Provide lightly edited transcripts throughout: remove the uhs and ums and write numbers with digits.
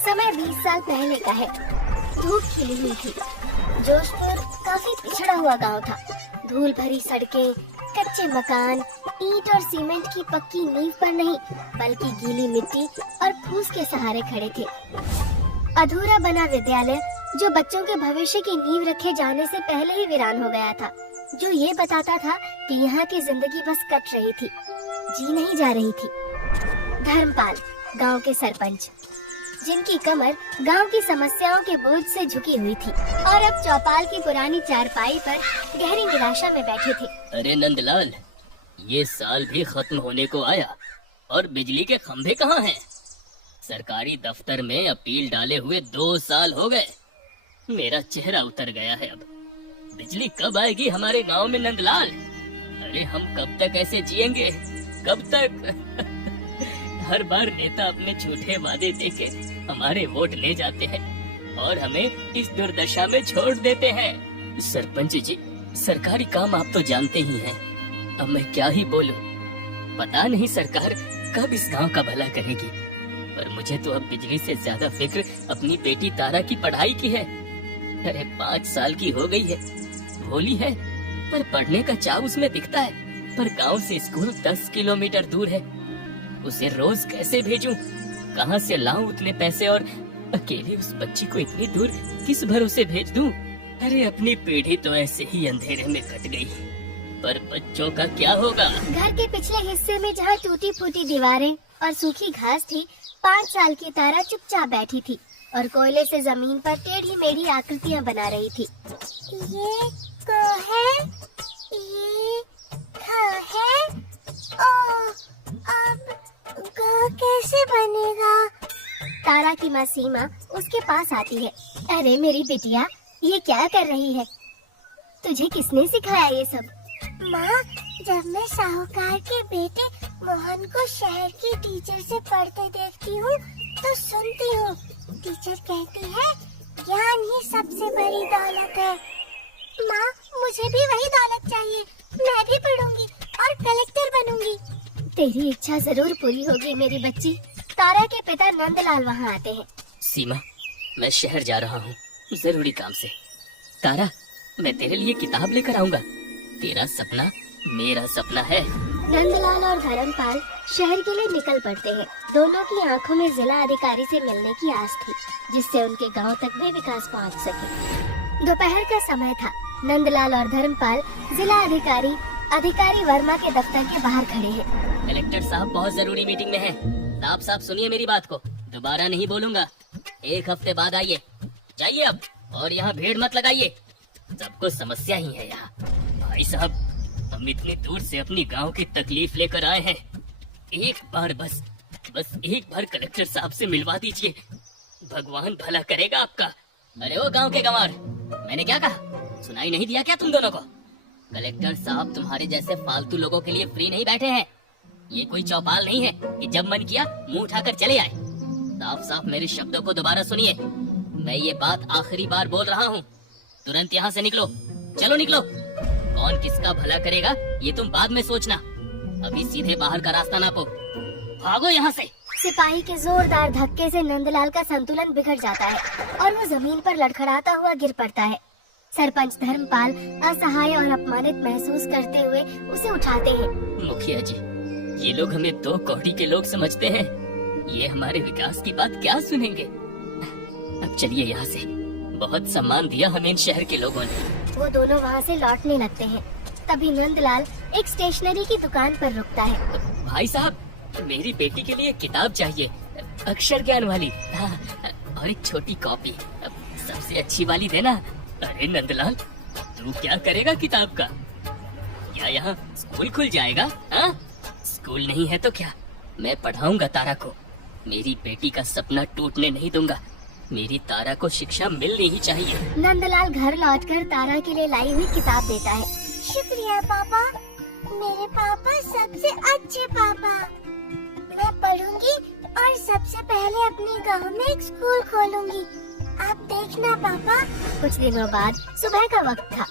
समय 20 साल पहले का है। धूप खिली हुई थी। जोशपुर काफी पिछड़ा हुआ गांव था। धूल भरी सड़कें, कच्चे मकान, ईंट और सीमेंट की पक्की नींव पर नहीं बल्कि गीली मिट्टी और फूस के सहारे खड़े थे। अधूरा बना विद्यालय जो बच्चों के भविष्य की नींव रखे जाने से पहले ही वीरान हो गया था, जो ये बताता था कि यहाँ की जिंदगी बस कट रही थी, जी नहीं जा रही थी। धर्मपाल, गांव के सरपंच, जिनकी कमर गांव की समस्याओं के बोझ से झुकी हुई थी और अब चौपाल की पुरानी चारपाई पर गहरी निराशा में बैठे थे। अरे नंदलाल, ये साल भी खत्म होने को आया और बिजली के खंभे कहाँ हैं? सरकारी दफ्तर में अपील डाले हुए 2 साल हो गए। मेरा चेहरा उतर गया है। अब बिजली कब आएगी हमारे गांव में नंदलाल? अरे हम कब तक ऐसे जिएंगे? कब तक? हर बार नेता अपने झूठे वादे देके हमारे वोट ले जाते हैं और हमें इस दुर्दशा में छोड़ देते हैं। सरपंच जी, सरकारी काम आप तो जानते ही हैं। अब मैं क्या ही बोलूं? पता नहीं सरकार कब इस गांव का भला करेगी, पर मुझे तो अब बिजली से ज्यादा फिक्र अपनी बेटी तारा की पढ़ाई की है। अरे 5 साल की हो गई है, भोली है, पर पढ़ने का चाव उसमें दिखता है। पर गांव से स्कूल 10 किलोमीटर दूर है। उसे रोज कैसे भेजूं? कहां से लाऊं उतने पैसे और अकेले उस बच्ची को इतनी दूर किस भरोसे भेज दूं? अरे अपनी पीढ़ी तो ऐसे ही अंधेरे में कट गई, पर बच्चों का क्या होगा? घर के पिछले हिस्से में जहाँ टूटी फूटी दीवारें और सूखी घास थी, 5 साल की तारा चुपचाप बैठी थी और कोयले से जमीन पर टेढ़ी मेढ़ी आकृतियाँ बना रही थी। ये को है, ये है, अब कैसे बनेगा? तारा की माँ सीमा उसके पास आती है। अरे मेरी बिटिया, ये क्या कर रही है? तुझे किसने सिखाया ये सब? माँ, जब मैं साहूकार के बेटे मोहन को शहर की टीचर से पढ़ते देखती हूँ तो सुनती हूँ। टीचर कहती है ज्ञान ही सबसे बड़ी दौलत है। माँ, मुझे भी वही दौलत चाहिए। मैं भी पढ़ूंगी और कलेक्टर बनूंगी। तेरी इच्छा जरूर पूरी होगी मेरी बच्ची। तारा के पिता नंदलाल वहाँ आते हैं। सीमा, मैं शहर जा रहा हूँ जरूरी काम से। तारा, मैं तेरे लिए किताब लेकर आऊंगा। तेरा सपना मेरा सपना है। नंदलाल और धर्मपाल शहर के लिए निकल पड़ते हैं। दोनों की आंखों में जिला अधिकारी से मिलने की आस थी, जिससे उनके गांव तक भी विकास पहुंच सके। दोपहर का समय था। नंदलाल और धर्मपाल जिला अधिकारी वर्मा के दफ्तर के बाहर खड़े हैं। कलेक्टर साहब बहुत जरूरी मीटिंग में हैं। साहब सुनिए मेरी बात को, दोबारा नहीं बोलूंगा। 1 हफ्ते बाद आइए। जाइए अब, और यहाँ भीड़ मत लगाइए। सबको समस्या ही है यहाँ। भाई साहब, हम इतनी दूर से अपनी गांव की तकलीफ लेकर आए हैं। एक बार बस एक बार कलेक्टर साहब से मिलवा दीजिए। भगवान भला करेगा आपका। अरे ओ गांव के गंवार, मैंने क्या कहा? सुनाई नहीं दिया क्या तुम दोनों को? कलेक्टर साहब तुम्हारे जैसे फालतू लोगों के लिए फ्री नहीं बैठे हैं। ये कोई चौपाल नहीं है कि जब मन किया मुंह उठाकर चले आए। साफ मेरे शब्दों को दोबारा सुनिए। मैं ये बात आखिरी बार बोल रहा हूँ। तुरंत यहाँ से निकलो। चलो निकलो। कौन किसका भला करेगा ये तुम बाद में सोचना। अभी सीधे बाहर का रास्ता नापो। भागो यहाँ से। सिपाही के जोरदार धक्के से नंदलाल का संतुलन बिगड़ जाता है और वो जमीन पर लड़खड़ाता हुआ गिर पड़ता है। सरपंच धर्मपाल असहाय और अपमानित महसूस करते हुए उसे उठाते हैं। मुखिया जी, ये लोग हमें 2 कौड़ी के लोग समझते हैं। ये हमारे विकास की बात क्या सुनेंगे? अब चलिए यहाँ से। बहुत सम्मान दिया हमें इन शहर के लोगों ने। वो दोनों वहाँ से लौटने लगते हैं। तभी नंदलाल एक स्टेशनरी की दुकान पर रुकता है। भाई साहब, मेरी बेटी के लिए किताब चाहिए, अक्षर ज्ञान वाली। और एक छोटी कॉपी, सबसे अच्छी वाली देना। अरे नंदलाल, तू क्या करेगा किताब का? क्या यहाँ स्कूल खुल जाएगा? हाँ? स्कूल नहीं है तो क्या, मैं पढ़ाऊंगा तारा को। मेरी बेटी का सपना टूटने नहीं दूंगा। मेरी तारा को शिक्षा मिलनी ही चाहिए। नंदलाल घर लौटकर तारा के लिए लाई हुई किताब देता है। शुक्रिया पापा, मेरे पापा सबसे अच्छे पापा। मैं पढ़ूंगी और सबसे पहले अपने गांव में एक स्कूल खोलूंगी। आप देखना पापा। कुछ दिनों बाद सुबह का वक्त था।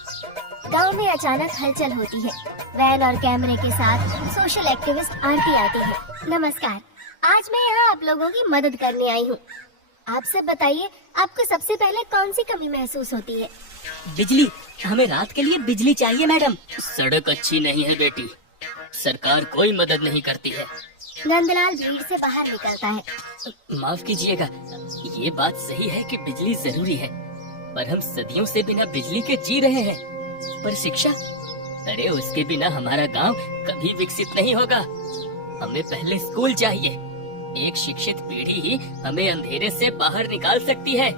गांव में अचानक हलचल होती है। वैन और कैमरे के साथ सोशल एक्टिविस्ट आरती आती है। नमस्कार, आज मैं यहाँ आप लोगों की मदद करने आई हूँ। आप सब बताइए, आपको सबसे पहले कौन सी कमी महसूस होती है? बिजली, हमें रात के लिए बिजली चाहिए मैडम। सड़क अच्छी नहीं है बेटी, सरकार कोई मदद नहीं करती है। नंदलाल भीड़ से बाहर निकलता है। माफ कीजिएगा, ये बात सही है कि बिजली जरूरी है, पर हम सदियों से बिना बिजली के जी रहे हैं। पर शिक्षा, अरे उसके बिना हमारा गांव कभी विकसित नहीं होगा। हमें पहले स्कूल चाहिए। एक शिक्षित पीढ़ी ही हमें अंधेरे से बाहर निकाल सकती है।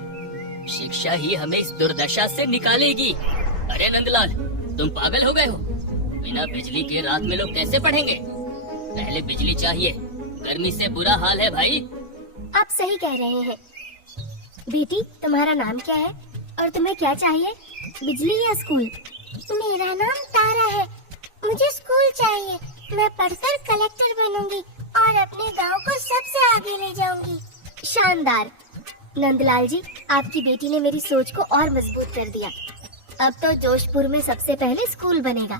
शिक्षा ही हमें इस दुर्दशा से निकालेगी। अरे नंदलाल, तुम पागल हो गए हो? बिना बिजली के रात में लोग कैसे पढ़ेंगे? पहले बिजली चाहिए, गर्मी से बुरा हाल है भाई। आप सही कह रहे हैं। बेटी, तुम्हारा नाम क्या है और तुम्हें क्या चाहिए, बिजली या स्कूल? मेरा नाम तारा है, मुझे स्कूल चाहिए। मैं पढ़कर कलेक्टर बनूंगी और अपने गांव को सबसे आगे ले जाऊंगी। शानदार। नंदलाल जी, आपकी बेटी ने मेरी सोच को और मजबूत कर दिया। अब तो जोशपुर में सबसे पहले स्कूल बनेगा।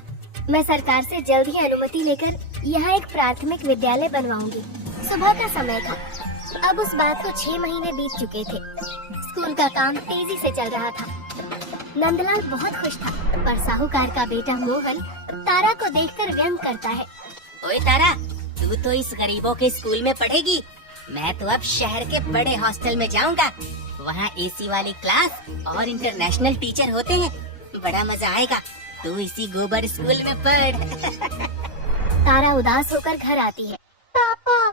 मैं सरकार से जल्द ही अनुमति लेकर यहाँ एक प्राथमिक विद्यालय बनवाऊंगी। सुबह का समय था। अब उस बात को 6 महीने बीत चुके थे। स्कूल का काम तेजी से चल रहा था। नंदलाल बहुत खुश था, पर साहूकार का बेटा मोहन तारा को देखकर व्यंग करता है। ओए तारा, तू तो इस गरीबों के स्कूल में पढ़ेगी। मैं तो अब शहर के बड़े हॉस्टल में जाऊंगा। वहाँ एसी वाली क्लास और इंटरनेशनल टीचर होते हैं। बड़ा मजा आएगा। तू इसी गोबर स्कूल में पढ़। तारा उदास होकर घर आती है। पापा,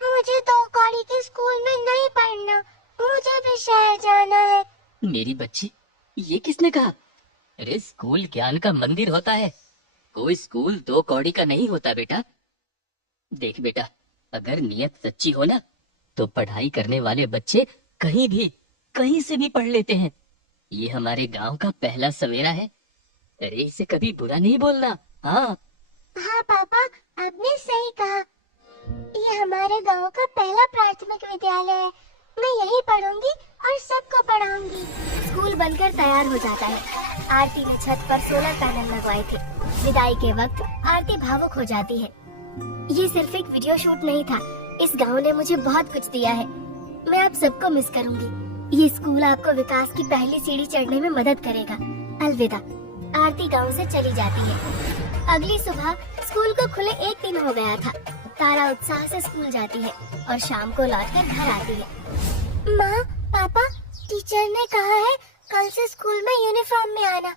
मुझे तो कौड़ी के स्कूल में नहीं पढ़ना, मुझे भी शहर जाना है। मेरी बच्ची, ये किसने कहा? अरे स्कूल ज्ञान का मंदिर होता है, कोई स्कूल 2 कौड़ी का नहीं होता बेटा। देख बेटा, अगर नियत सच्ची हो ना, तो पढ़ाई करने वाले बच्चे कहीं से भी पढ़ लेते हैं। ये हमारे गांव का पहला सवेरा है। अरे इसे कभी बुरा नहीं बोलना। हाँ हाँ पापा, आपने सही कहा। ये हमारे गांव का पहला प्राथमिक विद्यालय है। मैं यहीं पढ़ूंगी और सबको पढ़ाऊंगी। स्कूल बनकर तैयार हो जाता है। आरती ने छत पर सोलर पैनल लगवाए थे। विदाई के वक्त आरती भावुक हो जाती है। ये सिर्फ एक वीडियो शूट नहीं था, इस गांव ने मुझे बहुत कुछ दिया है। मैं आप सबको मिस करूंगी। ये स्कूल आपको विकास की पहली सीढ़ी चढ़ने में मदद करेगा। अलविदा। आरती गांव से चली जाती है। अगली सुबह स्कूल को खुले 1 दिन हो गया था। तारा उत्साह से स्कूल जाती है और शाम को लौटकर घर आती है। माँ, पापा, टीचर ने कहा है कल से स्कूल में यूनिफॉर्म में आना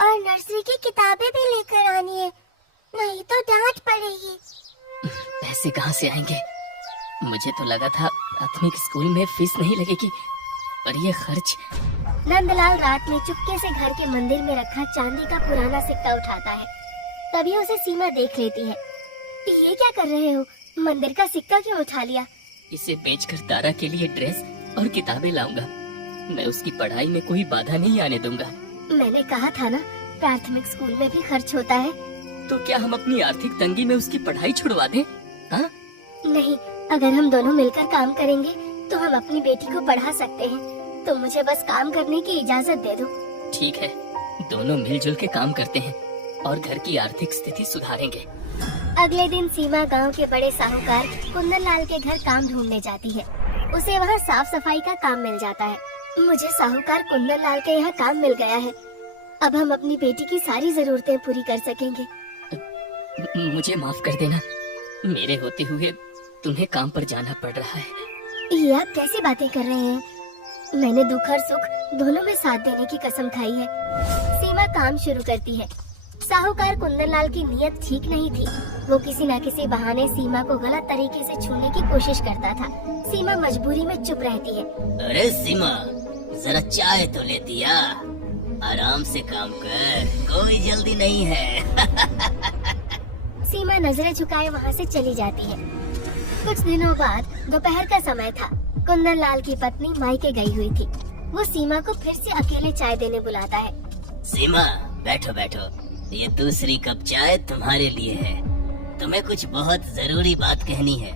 और नर्सरी की किताबें भी लेकर आनी है, नहीं तो डांट पड़ेगी। पैसे कहाँ से आएंगे? मुझे तो लगा था प्राथमिक स्कूल में फीस नहीं लगेगी, पर ये खर्च। नंदलाल रात में चुपके से घर के मंदिर में रखा चांदी का पुराना सिक्का उठाता है। तभी उसे सीमा देख लेती है। ये क्या कर रहे हो? मंदिर का सिक्का क्यों उठा लिया? इसे बेचकर तारा के लिए ड्रेस और किताबें लाऊंगा। मैं उसकी पढ़ाई में कोई बाधा नहीं आने दूंगा। मैंने कहा था ना, प्राथमिक स्कूल में भी खर्च होता है। तो क्या हम अपनी आर्थिक तंगी में उसकी पढ़ाई छुड़वा दें? हाँ? नहीं, अगर हम दोनों मिलकर काम करेंगे तो हम अपनी बेटी को पढ़ा सकते हैं। तो मुझे बस काम करने की इजाजत दे दो। ठीक है, दोनों मिलजुल के काम करते हैं और घर की आर्थिक स्थिति सुधारेंगे। अगले दिन सीमा गांव के बड़े साहूकार कुंदन लाल के घर काम ढूंढने जाती है। उसे वहाँ साफ सफाई का काम मिल जाता है। मुझे साहूकार कुंदन लाल के यहाँ काम मिल गया है। अब हम अपनी बेटी की सारी जरूरतें पूरी कर सकेंगे। मुझे माफ कर देना, मेरे होते हुए तुम्हें काम पर जाना पड़ रहा है। ये आप कैसी बातें कर रहे हैं? मैंने दुख और सुख दोनों में साथ देने की कसम खाई है। सीमा काम शुरू करती है। साहूकार कुंदनलाल की नीयत ठीक नहीं थी। वो किसी न किसी बहाने सीमा को गलत तरीके से छूने की कोशिश करता था। सीमा मजबूरी में चुप रहती है। अरे सीमा, जरा चाय तो ले दिया। आराम से काम कर, कोई जल्दी नहीं है। सीमा नजरें झुकाए वहाँ से चली जाती है। कुछ दिनों बाद दोपहर का समय था। कुंदन लाल की पत्नी मायके गई हुई थी। वो सीमा को फिर से अकेले चाय देने बुलाता है। सीमा, बैठो बैठो, ये दूसरी कप चाय तुम्हारे लिए है। तुम्हें कुछ बहुत जरूरी बात कहनी है।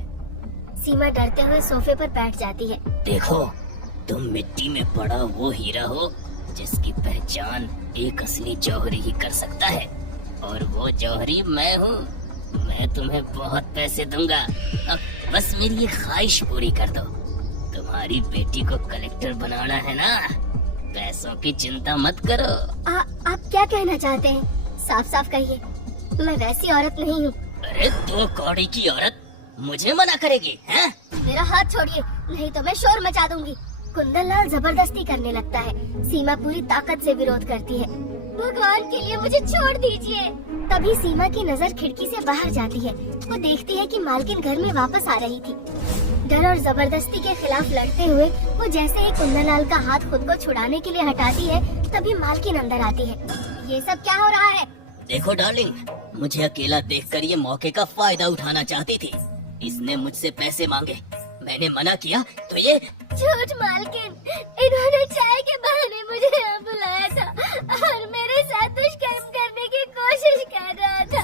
सीमा डरते हुए सोफे पर बैठ जाती है। देखो, तुम मिट्टी में पड़ा वो हीरा हो जिसकी पहचान एक असली जौहरी ही कर सकता है, और वो जौहरी मैं हूँ। मैं तुम्हें बहुत पैसे दूंगा, अब बस मेरी ये ख्वाहिश पूरी कर दो। तुम्हारी बेटी को कलेक्टर बनाना है ना, पैसों की चिंता मत करो। आप क्या कहना चाहते हैं? साफ साफ कहिए, मैं वैसी औरत नहीं हूँ। अरे दो कौड़ी की औरत मुझे मना करेगी हैं? मेरा हाथ छोड़िए, नहीं तो मैं शोर मचा दूंगी। कुंदन लाल जबरदस्ती करने लगता है। सीमा पूरी ताकत से विरोध करती है। भगवान के लिए मुझे छोड़ दीजिए। तभी सीमा की नजर खिड़की से बाहर जाती है। वो देखती है कि मालकिन घर में वापस आ रही थी। डर और जबरदस्ती के खिलाफ लड़ते हुए वो जैसे ही कुंदन लाल का हाथ खुद को छुड़ाने के लिए हटाती है, तभी मालकिन अंदर आती है। ये सब क्या हो रहा है? देखो डार्लिंग, मुझे अकेला देखकर ये मौके का फायदा उठाना चाहती थी। इसने मुझसे पैसे मांगे, मैंने मना किया तो ये झूठ मालकिन, इन्होंने चाय के बहाने मुझे यहाँ बुलाया था और मेरे साथ दुष्कर्म करने की कोशिश कर रहा था।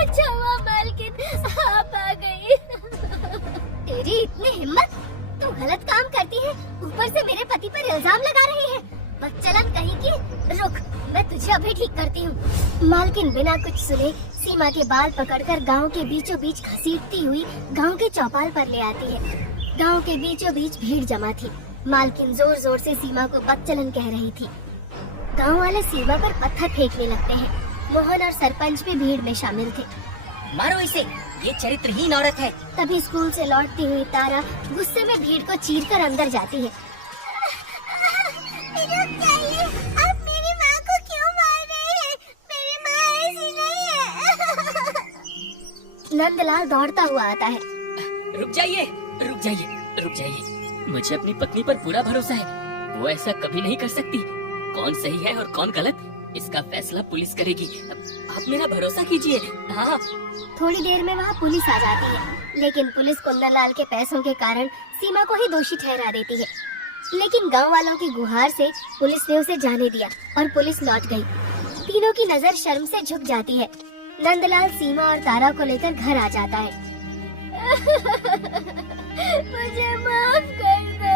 अच्छा हुआ मालकिन आप आ गई। तेरी इतनी हिम्मत, तू गलत काम करती है, ऊपर से मेरे पति पर इल्जाम लगा रही है। बदचलन कहीं की, रुक मैं तुझे अभी ठीक करती हूँ। मालकिन बिना कुछ सुने सीमा के बाल पकड़कर गांव के बीचों बीच घसीटती हुई गांव के चौपाल पर ले आती है। गांव के बीचों बीच भीड़ जमा थी। मालकिन जोर जोर से सीमा को बदचलन कह रही थी। गांव वाले सीमा पर पत्थर फेंकने लगते हैं। मोहन और सरपंच भी भीड़ में शामिल थे। मारो इसे, ये चरित्रहीन औरत है। तभी स्कूल से लौटती हुई तारा गुस्से में भीड़ को चीरकर अंदर जाती है। रुक जाइए, आप मेरी माँ को क्यों मार रहे हैं? मेरी माँ ऐसी नहीं है। नंदलाल दौड़ता हुआ आता है। रुक जाइए, रुक जाइए, रुक जाइए। मुझे अपनी पत्नी पर पूरा भरोसा है, वो ऐसा कभी नहीं कर सकती। कौन सही है और कौन गलत, इसका फैसला पुलिस करेगी। आप मेरा भरोसा कीजिए। हाँ। थोड़ी देर में वहाँ पुलिस आ जाती है, लेकिन पुलिस कुंदन लाल के पैसों के कारण सीमा को ही दोषी ठहरा देती है। लेकिन गांव वालों की गुहार से पुलिस ने उसे जाने दिया और पुलिस लौट गई। तीनों की नजर शर्म से झुक जाती है। नंदलाल सीमा और तारा को लेकर घर आ जाता है। मुझे माफ कर दो।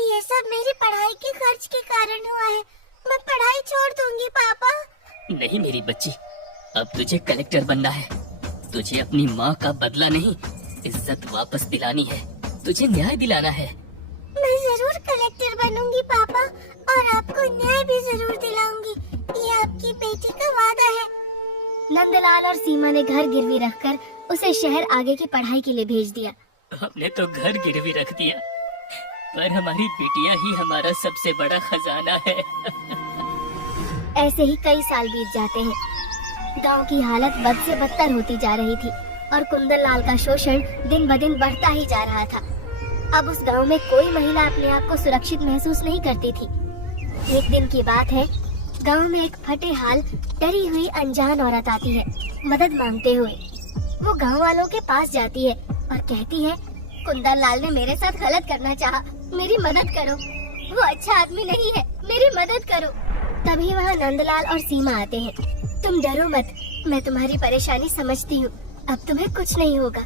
ये सब मेरी पढ़ाई के खर्च के कारण हुआ है। मैं पढ़ाई छोड़ दूंगी पापा। नहीं मेरी बच्ची, अब तुझे कलेक्टर बनना है। तुझे अपनी माँ का बदला नहीं, इज्जत वापस दिलानी है। तुझे न्याय दिलाना है। मैं जरूर कलेक्टर बनूंगी पापा, और आपको न्याय भी जरूर दिलाऊंगी। ये आपकी बेटी का वादा है। नंदलाल और सीमा ने घर गिरवी रखकर उसे शहर आगे की पढ़ाई के लिए भेज दिया। हमने तो घर गिरवी रख दिया, पर हमारी बेटियां ही हमारा सबसे बड़ा खजाना है। ऐसे ही कई साल बीत जाते हैं। गांव की हालत बद से बदतर होती जा रही थी और कुंदन लाल का शोषण दिन ब दिन बढ़ता ही जा रहा था। अब उस गांव में कोई महिला अपने आप को सुरक्षित महसूस नहीं करती थी। एक दिन की बात है, गांव में एक फटे हाल डरी हुई अनजान औरत आती है मदद मांगते हुए। वो गांव वालों के पास जाती है और कहती है, कुंदन लाल ने मेरे साथ गलत करना चाहा, मेरी मदद करो। वो अच्छा आदमी नहीं है, मेरी मदद करो। तभी वहाँ नंदलाल और सीमा आते हैं। तुम डरो मत, मैं तुम्हारी परेशानी समझती हूँ, अब तुम्हें कुछ नहीं होगा।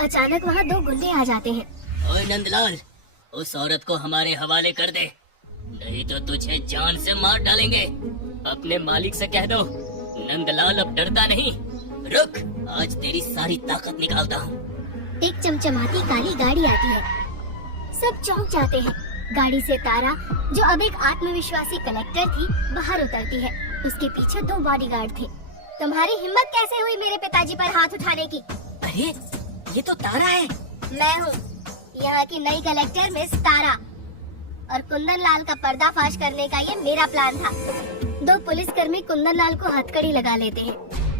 अचानक वहाँ दो गुंडे आ जाते हैं। ओए नंदलाल, उस औरत को हमारे हवाले कर दे, नहीं तो तुझे जान से मार डालेंगे। अपने मालिक से कह दो, नंदलाल अब डरता नहीं। रुक, आज तेरी सारी ताकत निकालता हूँ। एक चमचमाती काली गाड़ी आती है। सब चौंक जाते हैं। गाड़ी से तारा, जो अब एक आत्मविश्वासी कलेक्टर थी, बाहर उतरती है। उसके पीछे दो बॉडीगार्ड थे। तुम्हारी हिम्मत कैसे हुई मेरे पिताजी पर हाथ उठाने की? अरे ये तो तारा है। मैं हूँ यहाँ की नई कलेक्टर मिस तारा, और कुंदन लाल का पर्दाफाश करने का ये मेरा प्लान था। दो पुलिसकर्मी कुंदन लाल को हथकड़ी लगा लेते हैं।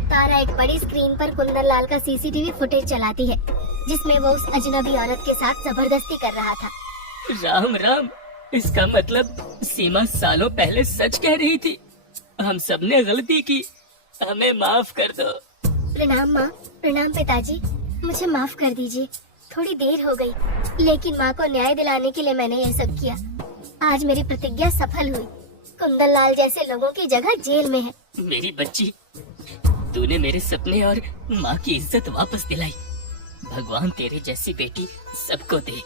तारा एक बड़ी स्क्रीन पर कुंदन लाल का सीसीटीवी फुटेज चलाती है, जिसमें वो उस अजनबी औरत के साथ जबरदस्ती कर रहा था। राम राम, इसका मतलब सीमा सालों पहले सच कह रही थी। हम सबने गलती की, हमें माफ कर दो। प्रणाम माँ। प्रणाम पिताजी, मुझे माफ कर दीजिए। थोड़ी देर हो गई, लेकिन माँ को न्याय दिलाने के लिए मैंने ये सब किया। आज मेरी प्रतिज्ञा सफल हुई। कुंदन लाल जैसे लोगों की जगह जेल में है। मेरी बच्ची, तूने मेरे सपने और माँ की इज्जत वापस दिलाई। भगवान तेरे जैसी बेटी सबको दे।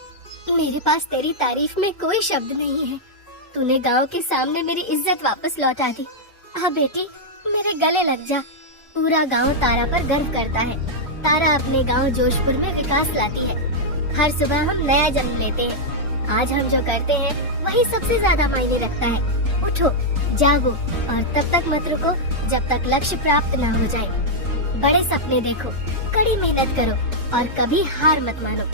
मेरे पास तेरी तारीफ में कोई शब्द नहीं है। तूने गांव के सामने मेरी इज्जत वापस लौटा दी। हाँ बेटी, मेरे गले लग जा। पूरा गांव तारा पर गर्व करता है। तारा अपने गांव जोशपुर में विकास लाती है। हर सुबह हम नया जन्म लेते हैं। आज हम जो करते हैं वही सबसे ज्यादा मायने रखता है। उठो, जागो और तब तक मत रुको जब तक लक्ष्य प्राप्त ना हो जाए। बड़े सपने देखो, कड़ी मेहनत करो और कभी हार मत मानो।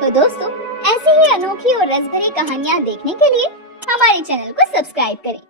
तो दोस्तों, ऐसी ही अनोखी और रस भरी कहानियाँ देखने के लिए हमारे चैनल को सब्सक्राइब करें